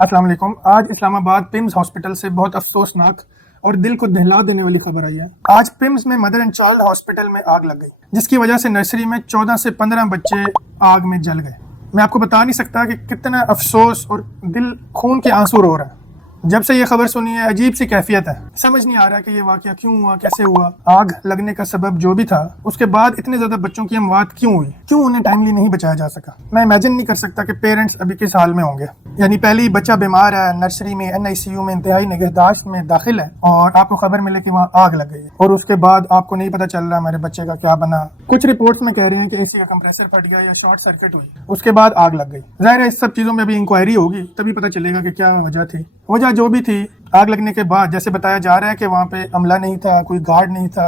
अस्सलाम वालेकुम। आज इस्लामाबाद पिम्स हॉस्पिटल से बहुत अफसोसनाक और दिल को दहला देने वाली खबर आई है। आज पिम्स में मदर एंड चाइल्ड हॉस्पिटल में आग लग गई, जिसकी वजह से नर्सरी में 14 से 15 बच्चे आग में जल गए। मैं आपको बता नहीं सकता कि कितना अफसोस और दिल खून के आंसू रो रहा है। जब से ये खबर सुनी है, अजीब सी कैफियत है। समझ नहीं आ रहा कि ये वाकया क्यों हुआ, कैसे हुआ, आग लगने का सबब जो भी था, उसके बाद इतने ज्यादा बच्चों की अमवात क्यों हुई, क्यों उन्हें टाइमली नहीं बचाया जा सका। मैं इमेजिन नहीं कर सकता कि पेरेंट्स अभी किस हाल में होंगे। यानी पहले ही बच्चा बीमार है, नर्सरी में NICU में इंतहाई निगहदाश्त में दाखिल है, और आपको खबर मिले कि वहाँ आग लग गई है, और उसके बाद आपको नहीं पता चल रहा हमारे बच्चे का क्या बना। कुछ रिपोर्ट्स में कह रहे हैं कि AC का कंप्रेसर फट गया या शॉर्ट सर्किट हुई, उसके बाद आग लग गई। जाहिर है इस सब चीजों में अभी इंक्वायरी होगी, तभी पता चलेगा कि क्या वजह थी। वजह जो भी थी, आग लगने के बाद जैसे बताया जा रहा है कि वहाँ पे अमला नहीं था, कोई गार्ड नहीं था,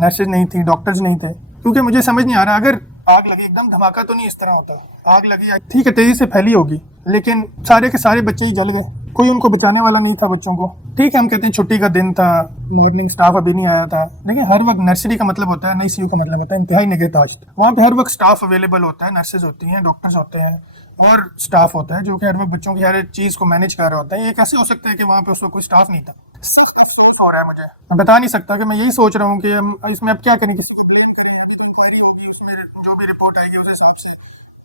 नर्सेज नहीं थी, डॉक्टर्स नहीं थे। क्योंकि मुझे समझ नहीं आ रहा, अगर आग लगी एकदम धमाका तो नहीं इस तरह होता। आग लगी ठीक है, तेजी से फैली होगी, लेकिन सारे के सारे बच्चे ही जल गए, कोई उनको बचाने वाला नहीं था बच्चों को। ठीक है, हम कहते हैं छुट्टी का दिन था, मॉर्निंग स्टाफ अभी नहीं आया था, लेकिन हर वक्त नर्सरी का मतलब होता है, NICU का मतलब होता है इंतहाई निगहदाश्त। वहाँ पे हर वक्त स्टाफ अवेलेबल होता है, नर्सेज होती हैं, डॉक्टर्स होते हैं और स्टाफ होता है जो कि हर वक्त बच्चों की हर चीज को मैनेज कर रहा होता है। ये कैसे हो सकता है कि वहाँ पे उस वक्त कोई स्टाफ नहीं था? हो रहा है मुझे, मैं बता नहीं सकता। कि मैं यही सोच रहा हूँ कि हम इसमें अब क्या करें, किसी को ब्लेम करें, इंक्वायरी होगी, उसमें जो भी रिपोर्ट आएगी उस हिसाब से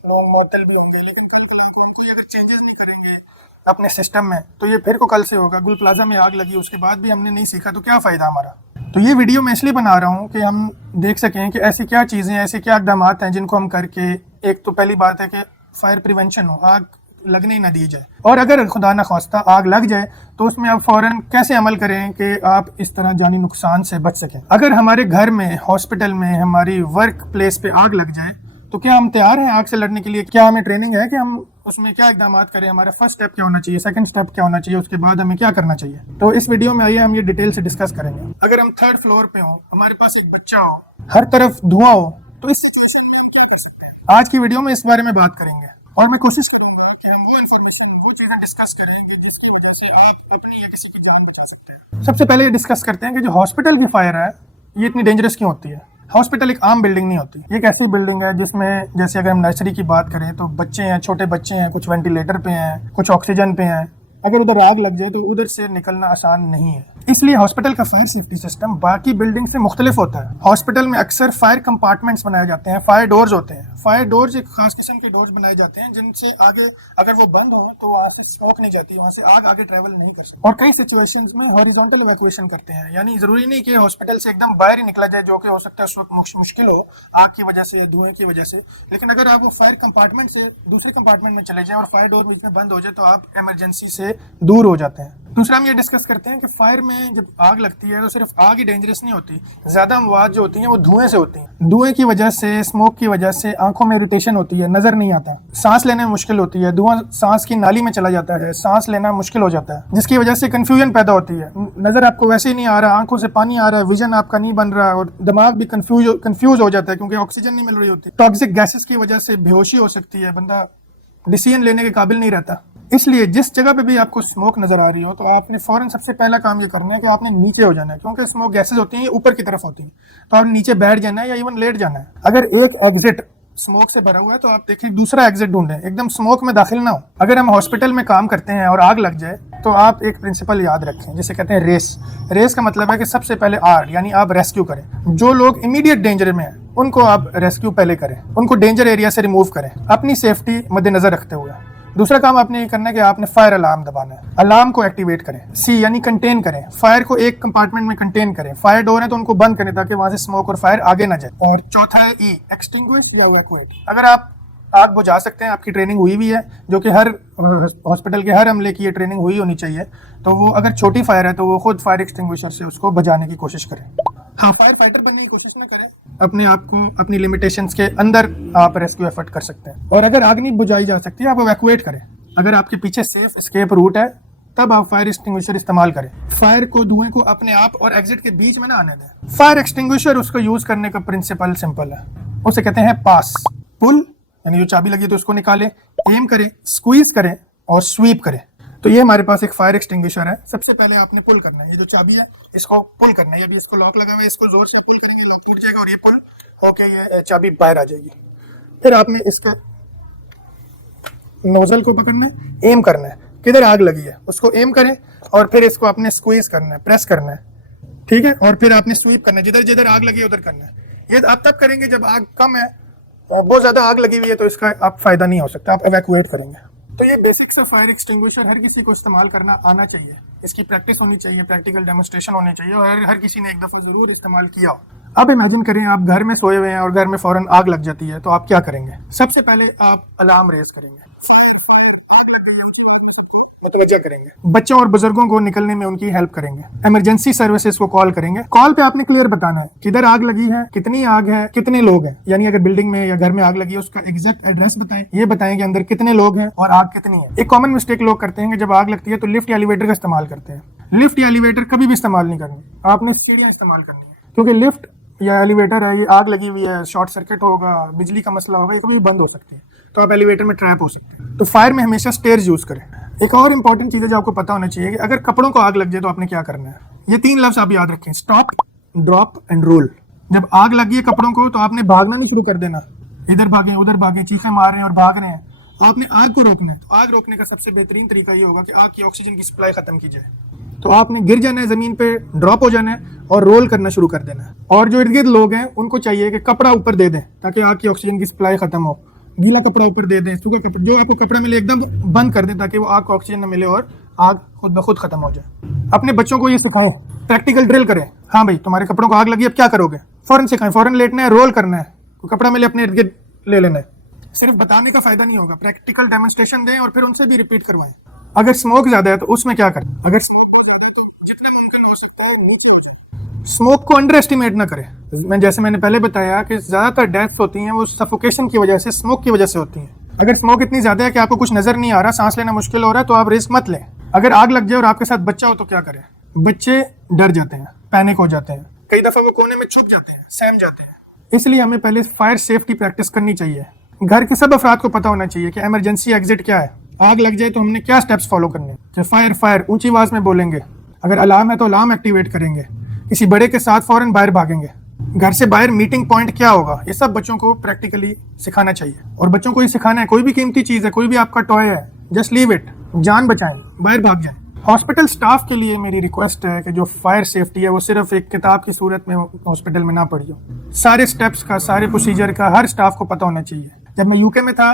लोग मुअत्तल भी होंगे, लेकिन कल को हम अगर चेंजेस नहीं करेंगे अपने सिस्टम में तो ये फिर को कल से होगा। गुल प्लाजा में आग लगी, उसके बाद भी हमने नहीं सीखा तो क्या फ़ायदा हमारा। तो ये वीडियो मैं इसलिए बना रहा हूँ कि हम देख सकें कि ऐसी क्या चीज़ें, ऐसे क्या इकदाम हैं जिनको हम करके, एक तो पहली बात है कि फायर प्रिवेंशन हो, आग लगने ही ना दी जाए, और अगर खुदा ना खास्ता आग लग जाए तो उसमें आप फौरन कैसे अमल करें कि आप इस तरह जानी नुकसान से बच सकें। अगर हमारे घर में, हॉस्पिटल में, हमारी वर्क प्लेस पे आग लग जाए तो क्या हम तैयार हैं आग से लड़ने के लिए? क्या हमें ट्रेनिंग है कि हम उसमें क्या इकदाम करें? हमारा फर्स्ट स्टेप क्या होना चाहिए, सेकंड स्टेप क्या होना चाहिए, उसके बाद हमें क्या करना चाहिए? तो इस वीडियो में आइए हम ये डिटेल से डिस्कस करेंगे। अगर हम 3rd फ्लोर पे हो, हमारे पास एक बच्चा हो, हर तरफ धुआं हो, तो इस सिचुएशन में हम क्या कर सकते हैं? आज की वीडियो में इस बारे में बात करेंगे, और मैं कोशिश करूंगा कि हम वो इन्फॉर्मेशन, वो चीज़ें डिस्कस करेंगे जिसकी वजह से आप अपनी या किसी की जान बचा सकते हैं। सबसे पहले ये डिस्कस करते हैं कि जो हॉस्पिटल की फायर है ये इतनी डेंजरस क्यों होती है। हॉस्पिटल एक आम बिल्डिंग नहीं होती, ये एक ऐसी बिल्डिंग है जिसमें, जैसे अगर हम नर्सरी की बात करें तो बच्चे हैं, छोटे बच्चे हैं, कुछ वेंटिलेटर पे हैं, कुछ ऑक्सीजन पे हैं। अगर उधर आग लग जाए तो उधर से निकलना आसान नहीं है। इसलिए हॉस्पिटल का फायर सेफ्टी सिस्टम बाकी बिल्डिंग से मुख्तलिफ होता है। हॉस्पिटल में अक्सर फायर कंपार्टमेंट्स बनाए जाते हैं, फायर डोर्स होते हैं। फायर डोर्स एक खास किस्म के डोर्स बनाए जाते हैं जिनसे आगे अगर वो बंद हो तो वहाँ से स्मोक नहीं जाती, वहाँ से आग आगे ट्रेवल नहीं कर सकती। और कई सिचुएशंस में हॉरिजॉन्टल इवैक्यूएशन करते हैं, यानी जरूरी नहीं कि हॉस्पिटल से एकदम बाहर ही निकला जाए, जो कि हो सकता है उस वक्त मुश्किल हो आग की वजह से, धुएं की वजह से। लेकिन अगर आप वो फायर कंपार्टमेंट से दूसरे कंपार्टमेंट में चले जाएं और फायर डोर बीच में बंद हो जाए तो आप इमरजेंसी से दूर हो जाते हैं। दूसरा हम ये डिस्कस करते हैं कि फायर में जब आग लगती है तो सिर्फ आग ही डेंजरस नहीं होती, ज्यादा अमवात जो होती हैं वो धुएं से होती हैं। धुएं की वजह से, स्मोक की वजह से आंखों में इरिटेशन होती है, नजर नहीं आता, सांस लेने में मुश्किल होती है, धुआं सांस की नाली में चला जाता है, सांस लेना मुश्किल हो जाता है, जिसकी वजह से कंफ्यूजन पैदा होती है। नजर आपको वैसे ही नहीं आ रहा, आंखों से पानी आ रहा है, विजन आपका नहीं बन रहा, और दिमाग भी कंफ्यूज हो जाता है क्योंकि ऑक्सीजन नहीं मिल रही होती। टॉक्सिक गैसेस की वजह से बेहोशी हो सकती है, बंदा डिसीजन लेने के काबिल नहीं रहता। इसलिए जिस जगह पे भी आपको स्मोक नजर आ रही हो तो आपने फौरन सबसे पहला काम ये करना है कि आपने नीचे हो जाना है, क्योंकि स्मोक गैसेस होती हैं ये ऊपर की तरफ होती हैं, तो आप नीचे बैठ जाना है या इवन लेट जाना है। अगर एक एग्जिट स्मोक से भरा हुआ है तो आप देखिए दूसरा एग्जिट ढूंढें, एकदम स्मोक में दाखिल ना हो। अगर हम हॉस्पिटल में काम करते हैं और आग लग जाए तो आप एक प्रिंसिपल याद रखें जिसे कहते हैं रेस। रेस का मतलब है कि सबसे पहले आर, यानी आप रेस्क्यू करें। जो लोग इमीडिएट डेंजर में हैं उनको आप रेस्क्यू पहले करें, उनको डेंजर एरिया से रिमूव करें, अपनी सेफ्टी मद्देनजर रखते हुए। दूसरा काम आपने ये करना है कि आपने फायर अलार्म दबाना है, अलार्म को एक्टिवेट करें। सी यानी कंटेन करें, फायर को एक कंपार्टमेंट में कंटेन करें। फायर डोर है तो उनको बंद करें ताकि वहां से स्मोक और फायर आगे ना जाए। और चौथा है ई, एक्सटिंग्विश या इवैक्यूएट। अगर आप आग बुझा सकते हैं, आपकी ट्रेनिंग हुई भी है, जो कि हर हॉस्पिटल के हर अमले की ये ट्रेनिंग हुई होनी चाहिए, तो वो अगर छोटी फायर है तो वो खुद फायर एक्सटिंग्विशर से उसको बुझाने की कोशिश करें। हाँ, फायर फाइटर बनने की कोशिश ना करें, अपने आप को अपनी लिमिटेशंस के अंदर आप रेस्क्यू एफर्ट कर सकते हैं। और अगर आग नहीं बुझाई जा सकती आप इवैक्यूएट करें। अगर आपके पीछे सेफ एस्केप रूट है तब आप फायर एक्सटिंग्विशर इस्तेमाल करें। फायर को, धुएं को अपने आप और एग्जिट के बीच में ना आने दें। फायर एक्सटिंग्विशर, उसको यूज करने का प्रिंसिपल सिंपल है, उसे कहते हैं पास। पुल यानी जो चाबी लगी तो उसको निकालें, एम करें, स्क्वीज करें और स्वीप करें। तो ये हमारे पास एक फायर एक्सटिंग्विशर है। सबसे पहले आपने पुल करना है, ये जो चाबी है इसको पुल करना है। अभी इसको लॉक लगा हुआ है, इसको जोर से पुल करेंगे, लॉक टूट जाएगा और ये पुल होके ये चाबी बाहर आ जाएगी। फिर आपने इसका नोजल को पकड़ना है, एम करना है किधर आग लगी है उसको एम करें और फिर इसको आपने स्क्वीज करना है, प्रेस करना है, ठीक है, और फिर आपने स्वीप करना है, जिधर जिधर आग लगी है उधर करना है। ये आप तब करेंगे जब आग कम है और बहुत ज्यादा आग लगी हुई है तो इसका आप फायदा नहीं हो सकता, आप एवैक्यूएट करेंगे। तो ये बेसिक्स ऑफ फायर एक्सटिंग्विशर हर किसी को इस्तेमाल करना आना चाहिए, इसकी प्रैक्टिस होनी चाहिए, प्रैक्टिकल डेमोन्स्ट्रेशन होनी चाहिए और हर किसी ने एक दफा जरूर इस्तेमाल किया हो। अब इमेजिन करें आप घर में सोए हुए हैं और घर में फौरन आग लग जाती है, तो आप क्या करेंगे? सबसे पहले आप अलार्म रेज करेंगे, मुतवज्जा करेंगे, बच्चों और बुजुर्गों को निकलने में उनकी हेल्प करेंगे, इमरजेंसी सर्विसेज को कॉल करेंगे। कॉल पे आपने क्लियर बताना है किधर आग लगी है, कितनी आग है, कितने लोग हैं, यानी अगर बिल्डिंग में या घर में आग लगी है उसका एग्जैक्ट एड्रेस बताएं, ये बताएं कि अंदर कितने लोग हैं और आग कितनी है। एक कॉमन मिस्टेक लोग करते हैं कि जब आग लगती है तो लिफ्ट या एलिवेटर का इस्तेमाल करते हैं। लिफ्ट या एलिवेटर कभी भी इस्तेमाल नहीं करनी, आपने सीढ़ियां इस्तेमाल करनी है, क्योंकि लिफ्ट या एलिवेटर है, ये आग लगी हुई है, शॉर्ट सर्किट होगा, बिजली का मसला होगा, ये कभी भी बंद हो सकते हैं, तो आप एलिवेटर में ट्रैप हो सकते हैं। तो फायर में हमेशा स्टेयर्स यूज करें। एक और इंपॉर्टेंट चीज है जो आपको पता होना चाहिए कि अगर कपड़ों को आग लग जाए तो आपने क्या करना है। ये 3 लफ्ज आप याद रखें, स्टॉप, ड्रॉप एंड रोल। जब आग लगी है कपड़ों को तो आपने भागना नहीं शुरू कर देना, इधर भागे उधर भागे, चीखें मार रहे हैं और भाग रहे हैं, आपने आग को रोकना है। तो आग रोकने का सबसे बेहतरीन तरीका ये होगा कि आग की ऑक्सीजन की सप्लाई खत्म की जाए। तो आपने गिर जाना है, जमीन पे ड्रॉप हो जाना है और रोल करना शुरू कर देना है। और जो इर्द गिर्द लोग हैं उनको चाहिए कि कपड़ा ऊपर दे दें ताकि आग की ऑक्सीजन की सप्लाई खत्म हो, गीला कपड़ा ऊपर दे दें, सूखा कपड़ा जो आपको कपड़ा मिले एकदम बंद कर दें ताकि वो आग को ऑक्सीजन न मिले और आग खुद ब खुद खत्म हो जाए। अपने बच्चों को ये सिखाएं, प्रैक्टिकल ड्रिल करें। हाँ भाई तुम्हारे कपड़ों को आग लगी, अब क्या करोगे, फौरन सिखाएं, फौरन लेटना है, रोल करना है, कपड़ा मिले अपने इर्द गिर्द ले लेना है। सिर्फ बताने का फायदा नहीं होगा, प्रैक्टिकल डेमोन्स्ट्रेशन दें और फिर उनसे भी रिपीट करवाएं। अगर स्मोक ज्यादा है तो उसमें क्या करें, अगर स्मोक बहुत ज्यादा है तो जितना मुमकिन हो सकता है वो स्मोक को अंडर एस्टिमेट ना करें। जैसे मैंने पहले बताया कि ज्यादातर डेथ्स होती हैं वो सफोकेशन की वजह से, स्मोक की वजह से होती हैं। अगर स्मोक इतनी ज्यादा है कि आपको कुछ नजर नहीं आ रहा, सांस लेना मुश्किल हो रहा है, तो आप रिस्क मत लें। अगर आग लग जाए और आपके साथ बच्चा हो तो क्या करें? बच्चे डर जाते हैं, पैनिक हो जाते हैं, कई दफा वो कोने में छुप जाते हैं, सहम जाते हैं। इसलिए हमें पहले फायर सेफ्टी प्रैक्टिस करनी चाहिए। घर के सब अफराद को पता होना चाहिए कि इमरजेंसी एग्जिट क्या है, आग लग जाए तो हमने क्या स्टेप्स फॉलो करने हैं। फायर फायर ऊंची आवाज में बोलेंगे, अगर अलार्म है तो अलार्म एक्टिवेट करेंगे, किसी बड़े के साथ फौरन बाहर भागेंगे, घर से बाहर मीटिंग पॉइंट क्या होगा, ये सब बच्चों को प्रैक्टिकली सिखाना चाहिए। और बच्चों को ये सिखाना है कोई भी कीमती चीज है, कोई भी आपका टॉय है, जस्ट लीव इट, जान बचाएं, बाहर भाग जाएं। हॉस्पिटल स्टाफ के लिए मेरी रिक्वेस्ट है कि जो फायर सेफ्टी है वो सिर्फ एक किताब की सूरत में हॉस्पिटल में ना पढ़ी हो, सारे स्टेप्स का, सारे प्रोसीजर का हर स्टाफ को पता होना चाहिए। जब मैं यूके में था,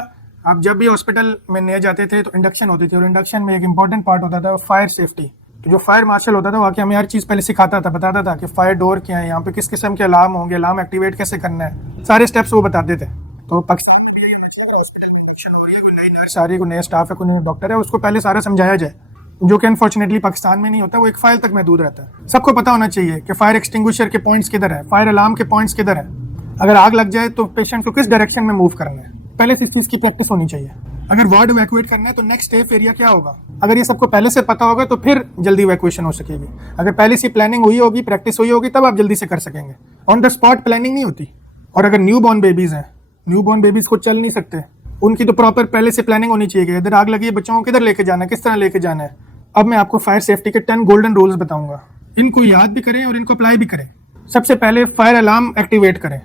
आप जब भी हॉस्पिटल में नए जाते थे तो इंडक्शन होती थी और इंडक्शन में एक इंपॉर्टेंट पार्ट होता था फायर सेफ्टी। तो जो फायर मार्शल होता था वो आके हमें हर चीज़ पहले सिखाता था, बताता था कि फायर डोर क्या है, यहाँ पे किस किस्म के अलार्म होंगे, अलार्म एक्टिवेट कैसे करना है, सारे स्टेप्स वो बताते थे। तो पाकिस्तान में हॉस्पिटल में इंडक्शन हो रही है, कोई नई नर्स आ रही है, कोई नया स्टाफ है, कोई नया डॉक्टर है, उसको पहले सारा समझाया जाए, जो कि अनफॉर्चुनेटली पाकिस्तान में नहीं होता, वो एक फाइल तक महदूद रहता है। सबको पता होना चाहिए कि फायर एक्सटिंग्विशर के पॉइंट्स किधर है, फायर अलार्म के पॉइंट्स किधर है, अगर आग लग जाए तो पेशेंट को किस डायरेक्शन में मूव करना है, पहले से इस चीज़ की प्रैक्टिस होनी चाहिए। अगर वार्ड इवैक्यूएट करना है तो नेक्स्ट सेफ एरिया क्या होगा, अगर ये सबको पहले से पता होगा तो फिर जल्दी इवैक्यूएशन हो सकेगी। अगर पहले से प्लानिंग हुई होगी, प्रैक्टिस हुई होगी, तब आप जल्दी से कर सकेंगे। ऑन द स्पॉट प्लानिंग नहीं होती। और अगर न्यू बॉर्न बेबीज हैं, न्यू बॉर्न बेबीज को चल नहीं सकते, उनकी तो प्रॉपर पहले से प्लानिंग होनी चाहिए कि इधर आग लगी है, बच्चों को किधर लेके जाना है, किस तरह लेके जाना है। अब मैं आपको फायर सेफ्टी के 10 गोल्डन रूल्स बताऊंगा, इनको याद भी करें और इनको अप्लाई भी करें। सबसे पहले फायर अलार्म एक्टिवेट करें।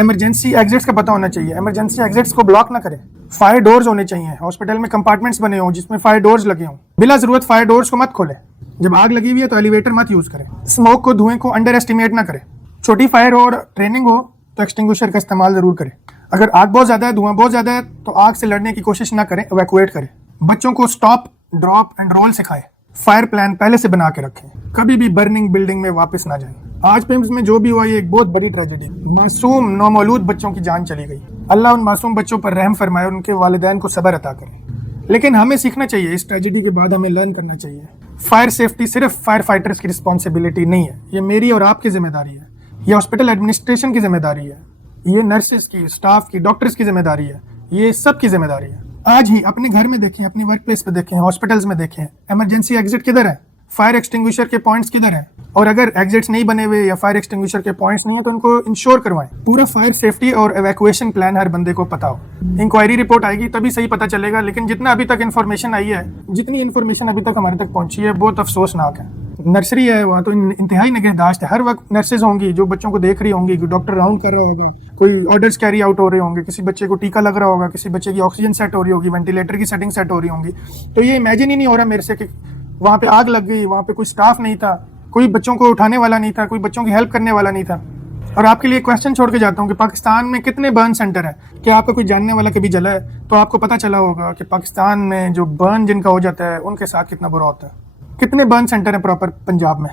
इमरजेंसी एग्जिट्स का पता होना चाहिए, इमरजेंसी एग्जिट्स को ब्लॉक ना करें। फायर डोर्स होने चाहिए, हॉस्पिटल में कंपार्टमेंट्स बने हों जिसमें फायर डोर्स लगे हों, बिला जरूरत फायर डोर्स को मत खोलें। जब आग लगी हुई है तो एलिवेटर मत यूज करें। स्मोक को, धुएं को अंडर एस्टिमेट ना करें। छोटी फायर हो और ट्रेनिंग हो तो एक्सटिंग्विशर का इस्तेमाल जरूर करें। अगर आग बहुत ज्यादा है, धुआं बहुत ज्यादा है, तो आग से लड़ने की कोशिश ना करें, इवैक्यूएट करें। बच्चों को स्टॉप, ड्रॉप एंड रोल सिखाएं। फायर प्लान पहले से बना के रखें, कभी भी बर्निंग बिल्डिंग में वापस ना जाएं। आज पिम्स में जो भी हुआ ये एक बहुत बड़ी ट्रेजेडी, मासूम नौमौलूद बच्चों की जान चली गई। अल्लाह उन मासूम बच्चों पर रहम फरमाए और उनके वालिदैन को सब्र अता करे। लेकिन हमें सीखना चाहिए, इस ट्रेजेडी के बाद हमें लर्न करना चाहिए। फायर सेफ्टी सिर्फ फायर फाइटर्स की रिस्पॉन्सिबिलिटी नहीं है, ये मेरी और आपकी जिम्मेदारी है, ये हॉस्पिटल एडमिनिस्ट्रेशन की जिम्मेदारी है, ये नर्सेज की, स्टाफ की, डॉक्टर्स की जिम्मेदारी है, ये सब की जिम्मेदारी है। आज ही अपने घर में देखें, अपनी वर्क प्लेस पे देखें, हॉस्पिटल्स में देखें, इमरजेंसी एग्जिट किधर है, फायर एक्सटिंग्विशर के पॉइंट्स किधर हैं, और अगर एग्जिट्स नहीं बने हुए या फायर एक्सटिंग्विशर के पॉइंट्स नहीं है तो उनको इंश्योर करवाएं। पूरा फायर सेफ्टी और एवैक्यूएशन प्लान हर बंदे को पता हो। इंक्वायरी रिपोर्ट आएगी तभी सही पता चलेगा, लेकिन जितना अभी तक इन्फॉर्मेशन आई है, जितनी इन्फॉर्मेशन अभी तक हमारे तक पहुंची है, बहुत अफसोसनाक है। नर्सरी है वहाँ तो इंतहाई निगहदाश्त है, हर वक्त नर्सेज होंगी जो बच्चों को देख रही होंगी, डॉक्टर राउंड कर रहा होगा, कोई ऑर्डर्स कैरी आउट हो रहे होंगे, किसी बच्चे को टीका लग रहा होगा, किसी बच्चे की ऑक्सीजन सेट हो रही होगी, वेंटिलेटर की सेटिंग सेट हो रही होंगी। तो ये इमेजिन ही नहीं हो रहा मेरे से कि वहाँ पे आग लग गई, वहाँ पे कोई स्टाफ नहीं था, कोई बच्चों को उठाने वाला नहीं था, कोई बच्चों की हेल्प करने वाला नहीं था। और आपके लिए क्वेश्चन छोड़ के जाता हूँ कि पाकिस्तान में कितने बर्न सेंटर हैं? क्या आपका कोई जानने वाला कभी जला है तो आपको पता चला होगा कि पाकिस्तान में जो बर्न जिनका हो जाता है उनके साथ कितना बुरा होता है। कितने बर्न सेंटर हैं प्रॉपर पंजाब में,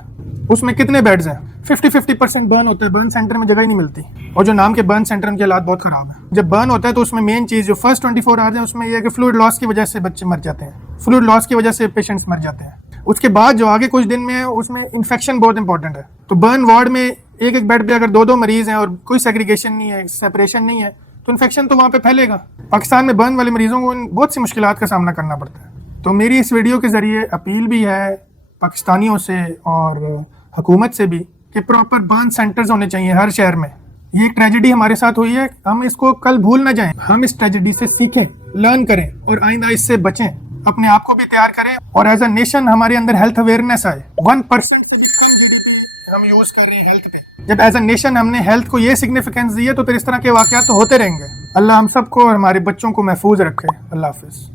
उसमें कितने बेड्स हैं? 50% बर्न होता है, बर्न सेंटर में जगह ही नहीं मिलती। और जो नाम के बर्न सेंटर, उनके हालात बहुत खराब है। जब बर्न होता है तो उसमें मेन चीज़ जो फर्स्ट 24 आवर्स है उसमें यह है कि फ्लूइड लॉस की वजह से बच्चे मर जाते हैं, फ्लूइड लॉस की वजह से पेशेंट्स मर जाते हैं। उसके बाद जो आगे कुछ दिन में है उसमें इन्फेक्शन बहुत इंपॉर्टेंट है। तो बर्न वार्ड में एक एक बेड पे अगर दो मरीज हैं और कोई सेग्रीगेशन नहीं है, सेपरेशन नहीं है, तो इन्फेक्शन तो वहाँ पे फैलेगा। पाकिस्तान में बर्न वाले मरीजों को बहुत सी मुश्किलात का सामना करना पड़ता है। तो मेरी इस वीडियो के ज़रिए अपील भी है पाकिस्तानियों से और हुकूमत से भी कि प्रॉपर बर्न सेंटर्स होने चाहिए हर शहर में। ये एक ट्रेजेडी हमारे साथ हुई है, हम इसको कल भूल ना जाएं, हम इस ट्रेजेडी से सीखें, लर्न करें और आइंदा इससे बचें, अपने आप को भी तैयार करें और एज अ नेशन हमारे अंदर हेल्थ अवेयरनेस आए। 1% पे भी कम GDP हम यूज कर रहे हैं हेल्थ पे। जब एज अ नेशन हमने हेल्थ को ये सिग्निफिकेंस दी है तो फिर इस तरह के वाकयात तो होते रहेंगे। अल्लाह हम सबको और हमारे बच्चों को महफूज रखे। अल्लाह हाफिज।